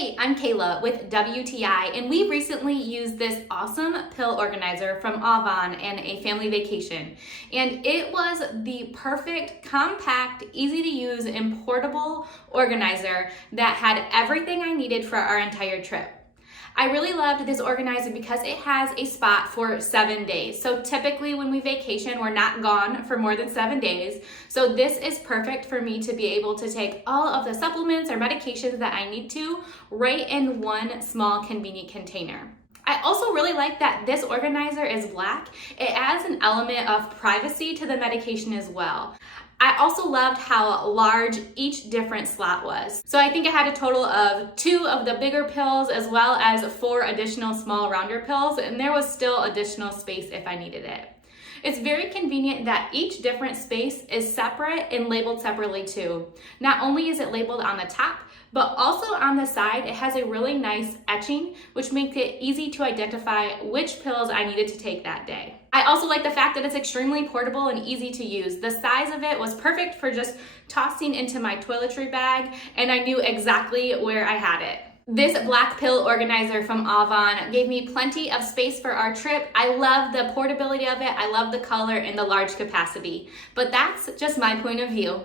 Hey, I'm Kayla with WTI, and we recently used this awesome pill organizer from AUVON in a family vacation. And it was the perfect, compact, easy to use, and portable organizer that had everything I needed for our entire trip. I really loved this organizer because it has a spot for 7 days. So typically when we vacation, we're not gone for more than 7 days. So this is perfect for me to be able to take all of the supplements or medications that I need to right in one small convenient container. I also really like that this organizer is black. It adds an element of privacy to the medication as well. I also loved how large each different slot was. So I think I had a total of 2 of the bigger pills as well as 4 additional small rounder pills, and there was still additional space if I needed it. It's very convenient that each different space is separate and labeled separately too. Not only is it labeled on the top, but also on the side, it has a really nice etching, which makes it easy to identify which pills I needed to take that day. I also like the fact that it's extremely portable and easy to use. The size of it was perfect for just tossing into my toiletry bag, and I knew exactly where I had it. This black pill organizer from AUVON gave me plenty of space for our trip. I love the portability of it, I love the color and the large capacity. But that's just my point of view.